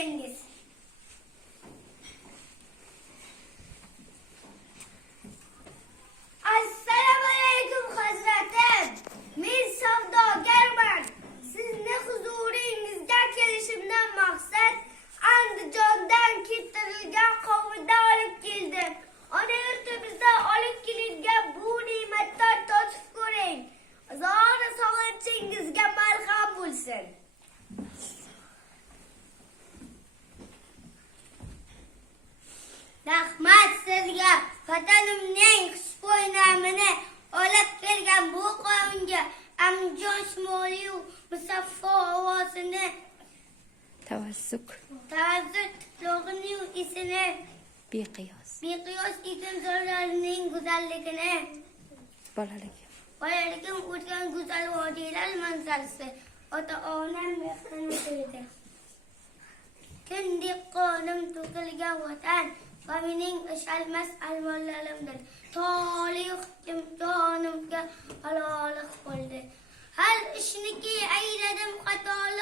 keldingiz. Assalomu alaykum hazratim. Men savdogarman. Sizni huzuringizga kelishimdan maqsad Andijondan keltirilgan qovunni olib keldim. Ona yurtimizdan olib kelingan bu ne'matdan totib ko'ring. Zora sog'inchingizga malham bo'lsin. Rahmat sizga. Vatanimning xushbo'y namini olib kelgan bu qovunga Andijon shimoliy musaffo ovozini Tavazzuk tiklog'ining isini beqiyos ekin zo'rlarining go'zalligini bolaligim o'tgan go'zal vodiylar manzarasi ota-onam mehrini qo'ydi. Kindek qonim to'kilgan vatan va mening ishalmas armonlarimdir. Tolih jonimga haloliq bo'ldi. Har ishniki ayladim xatoli